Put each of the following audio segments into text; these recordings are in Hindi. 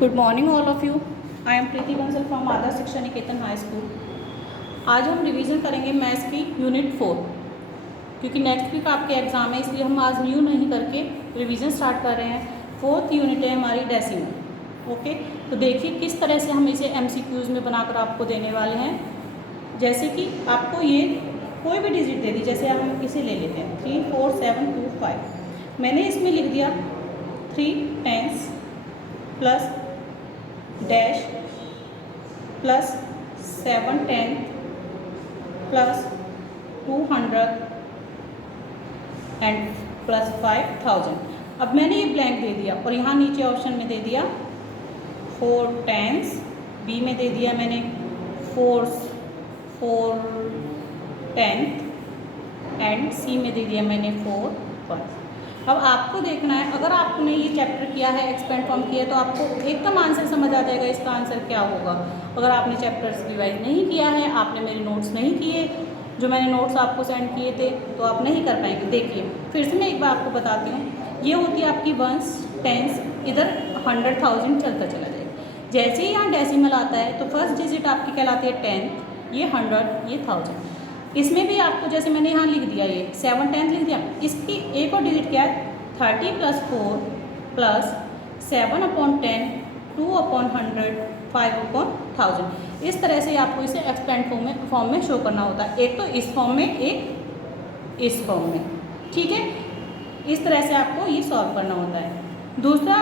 Good morning all of you. I am Preeti Bansal from Adarsh Shiksha Niketan high school. आज हम रिवीजन करेंगे मैथ्स की यूनिट 4, क्योंकि नेक्स्ट वीक आपके एग्जाम है, इसलिए हम आज न्यू नहीं करके रिवीजन स्टार्ट कर रहे हैं। 4th यूनिट है हमारी डेसिमल। ओके, तो देखिए किस तरह से हम इसे MCQs में बनाकर आपको देने वाले हैं। जैसे कि आपको ये कोई भी डिजिट दे दी, जैसे हम इसे ले लेते हैं 3 4 7 2 5। मैंने इसमें लिख दिया 3 10 plus dash plus 7 10 plus 200 and plus 5000। अब मैंने ये ब्लैंक दे दिया और यहाँ नीचे ऑप्शन में दे दिया 4 10s, बी में दे दिया मैंने 4 10th एंड सी में दे दिया मैंने 4 1। अब आपको देखना है, अगर आपने ये चैप्टर किया है, एक्सपेंड फॉर्म किया है, तो आपको एकदम आंसर समझ आ जाएगा इसका आंसर क्या होगा। अगर आपने चैप्टर्स रिवाइज नहीं किया है, आपने मेरे नोट्स नहीं किए, जो मैंने नोट्स आपको सेंड किए थे, तो आप नहीं कर पाएंगे। देखिए फिर से मैं एक बार आपको बताती हूँ, ये होती है आपकी 1s 10s, इधर 100,000 चलता चला जाएगा। जैसे ही यहाँ डेसिमल आता है तो फर्स्ट डिजिट आपकी कहलाती है 10, ये 100, ये 1000। इसमें भी आपको जैसे मैंने यहाँ लिख दिया, ये 7 10 लिख दिया, इसकी एक और डिजिट क्या है 30 + 4 प्लस 7/10 2/100 5/1000। इस तरह से आपको इसे एक्सपेंड फॉर्म में शो करना होता है, एक तो इस फॉर्म में, एक इस फॉर्म में। ठीक है, इस तरह से आपको ये सॉल्व करना होता है। दूसरा,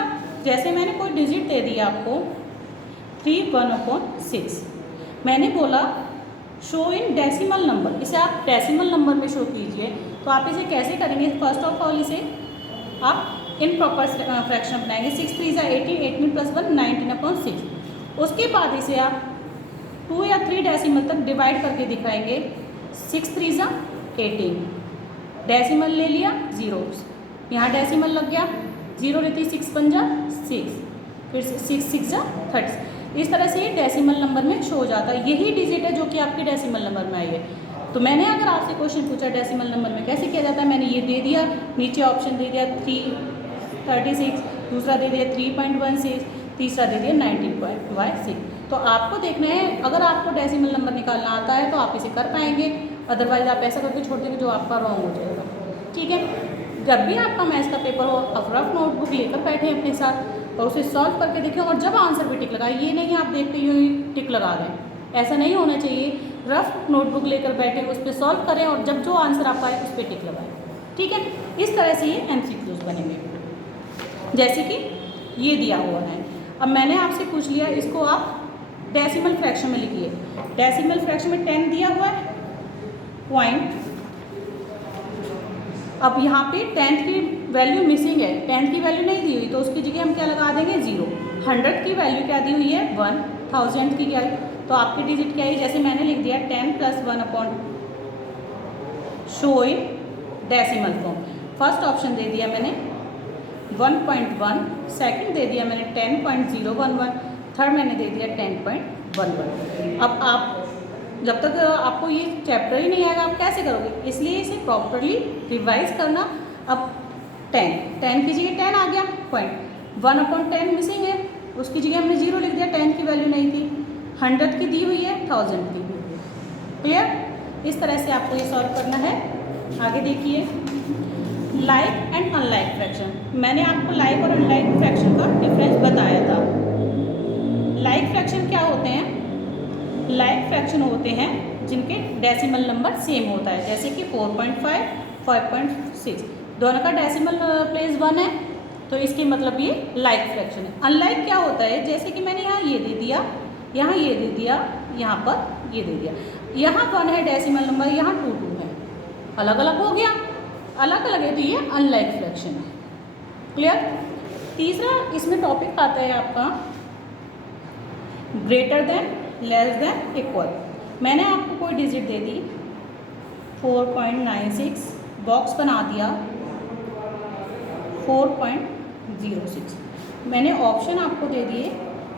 जैसे मैंने कोई डिजिट दे दिया आपको 3 1/6, मैंने बोला शो इन डेसिमल नंबर, इसे आप डेसिमल नंबर में शो कीजिए। तो आप इसे कैसे करेंगे? फर्स्ट ऑफ ऑल इसे आप इन प्रॉपर फ्रैक्शन बनाएंगे। 6 3 18, 18 + 1 19/6। उसके बाद इसे आप 2 या 3 डेसिमल तक डिवाइड करके दिखाएंगे। 6 3 18, डेसिमल ले लिया 0, यहाँ डेसिमल लग गया 0 रहती 6 5 6, फिर 6 6 30। इस तरह से ये डेसिमल नंबर में शो हो जाता है। यही डिजिट है जो कि आपकी डेसिमल नंबर में आई है। तो मैंने अगर आपसे क्वेश्चन पूछा डेसिमल नंबर में कैसे किया जाता है, मैंने ये दे दिया, नीचे ऑप्शन दे दिया 336, दूसरा दे दिया 3.16, तीसरा दे दिया 19.6। तो आपको देखना है, अगर आपको डेसिमल नंबर निकालना आता है तो आप इसे कर पाएंगे, अदरवाइज आप ऐसा करके छोड़ देंगे जो आपका रॉन्ग हो जाएगा। ठीक है, जब भी आपका मैथ्स का पेपर हो, आप रफ नोटबुक लेकर बैठे अपने साथ और उसे सॉल्व करके देखें, और जब आंसर भी टिक लगाए, ये नहीं आप देखते ही टिक लगा दें, ऐसा नहीं होना चाहिए। रफ नोटबुक लेकर बैठे, उस पर सॉल्व करें और जब जो आंसर आप आए उस पर टिक लगाएं। ठीक है, इस तरह से ये MCQs बनेंगे। जैसे कि ये दिया हुआ है, अब मैंने आपसे पूछ लिया, इसको आप डेसिमल फ्रैक्शन में लिखिए। डेसिमल फ्रैक्शन में 10 दिया हुआ है पॉइंट। अब यहाँ पे 10th की वैल्यू मिसिंग है, 10th की वैल्यू नहीं दी हुई, तो उसकी जगह हम क्या लगा देंगे 0। 100 की वैल्यू क्या दी हुई है 1, 1000 की क्या, तो आपकी डिजिट क्या है, जैसे मैंने लिख दिया 10 + 1 show in decimal form. First option दे दिया मैंने 1.1, सेकंड दे दिया मैंने 10.011, थर्ड मैंने दे दिया 10.11। अब आप जब तक आपको ये चैप्टर ही नहीं आएगा आप कैसे करोगे, इसलिए इसे प्रॉपरली रिवाइज करना। अब 10 की जगह 10 आ गया पॉइंट, 1/10 मिसिंग है, उसकी जगह हमने 0 लिख दिया, 10 की वैल्यू नहीं थी, 100 की दी हुई है, 1000 की दी हुई है। क्लियर? इस तरह से आपको ये सॉल्व करना है। आगे देखिए, लाइक एंड अनलाइक फ्रैक्शन। मैंने आपको लाइक और अनलाइक फ्रैक्शन का डिफरेंस बताया था। लाइक फ्रैक्शन क्या होते हैं? लाइक फ्रैक्शन होते हैं जिनके डेसिमल नंबर सेम होता है, जैसे कि 4.5 5.6, दोनों का डेसिमल प्लेस 1 है, तो इसके मतलब ये लाइक फ्रैक्शन है। अनलाइक क्या होता है? जैसे कि मैंने यहाँ ये दे दिया, यहाँ ये दे दिया, यहाँ पर ये दे दिया, यहाँ 1 है डेसिमल नंबर, यहाँ 2 2 है, अलग अलग हो गया, अलग अलग है, तो ये अनलाइक फ्रैक्शन है। क्लियर? तीसरा इसमें टॉपिक आता है आपका greater than, less than, equal. मैंने आपको कोई डिजिट दे दी 4.96, बॉक्स बना दिया 4.06। मैंने ऑप्शन आपको दे दिए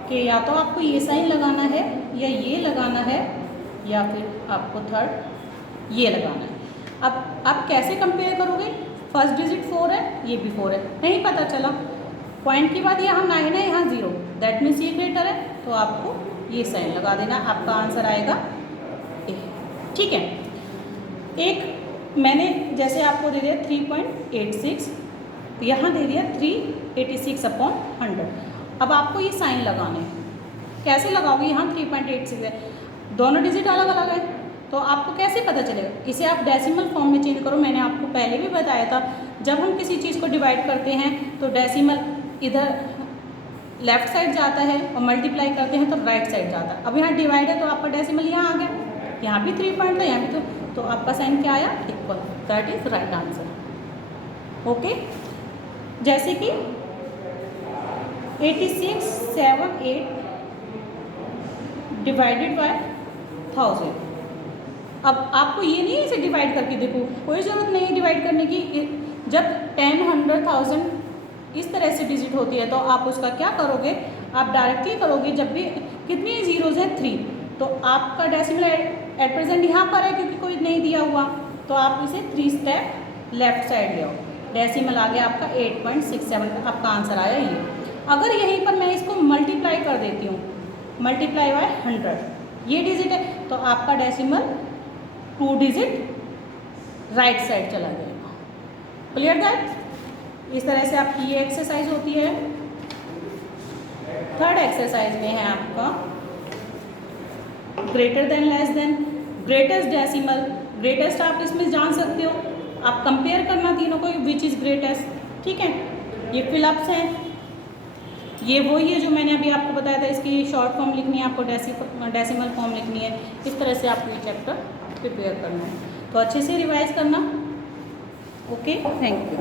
कि या तो आपको ये साइन लगाना है, या ये लगाना है, या फिर आपको थर्ड ये लगाना है। अब आप कैसे कंपेयर करोगे? फर्स्ट डिजिट 4 है, ये भी 4 है, नहीं पता चला, पॉइंट के बाद यहाँ 9 है, यहाँ 0, दैट लेफ्ट में सी ग्रेटर है तो आपको ये साइन लगा देना, आपका आंसर आएगा ए। ठीक है, एक मैंने जैसे आपको दे दिया 3.86, यहाँ दे दिया 386/100। अब आपको ये साइन लगाना है, कैसे लगाओगे? यहाँ 3.86 है, दोनों डिजिट अलग अलग है तो आपको कैसे पता चलेगा? इसे आप डेसिमल फॉर्म में चेंज करो। मैंने आपको पहले भी बताया था, जब हम किसी चीज़ को डिवाइड करते हैं तो डेसिमल इधर लेफ्ट साइड जाता है और मल्टीप्लाई करते हैं तो राइट साइड जाता है। अब यहाँ डिवाइड है तो आपका डेसिमल यहाँ आ गया, यहाँ भी 3 पॉइंट था, यहाँ भी तो आपका साइन क्या आया? Equal. That is right answer. Okay, जैसे कि 8678 डिवाइडेड बाय 1000। अब आपको ये नहीं इसे डिवाइड करके देखो, कोई ज़रूरत नहीं है डिवाइड करने की। जब 10, 100, 1000 इस तरह से डिजिट होती है तो आप उसका क्या करोगे? आप डायरेक्टली करोगे। जब भी कितनी जीरोज है? 3, तो आपका डेसिमल एट प्रेजेंट यहाँ पर है क्योंकि कोई नहीं दिया हुआ, तो आप इसे 3 स्टेप लेफ्ट साइड ले आओ। डेसिमल आ गया आपका 8.67, आपका आंसर आया ये। अगर यहीं पर मैं इसको मल्टीप्लाई कर देती हूँ, मल्टीप्लाई बाय 100, ये डिजिट है तो आपका डेसिमल 2 डिजिट राइट साइड चला जाएगा। Clear that? इस तरह से आपकी ये एक्सरसाइज होती है। थर्ड एक्सरसाइज में है आपका greater than less than, greatest decimal. Greatest आप इसमें जान सकते हो, आप कंपेयर करना तीनों को, विच इज़ ग्रेटेस्ट। ठीक है, ये फिलअप्स हैं, ये वही है जो मैंने अभी आपको बताया था। इसकी शॉर्ट फॉर्म लिखनी है आपको, डेसिमल फॉर्म लिखनी है। इस तरह से आपको ये चैप्टर प्रिपेयर करना है, तो अच्छे से रिवाइज करना। Okay, thank you.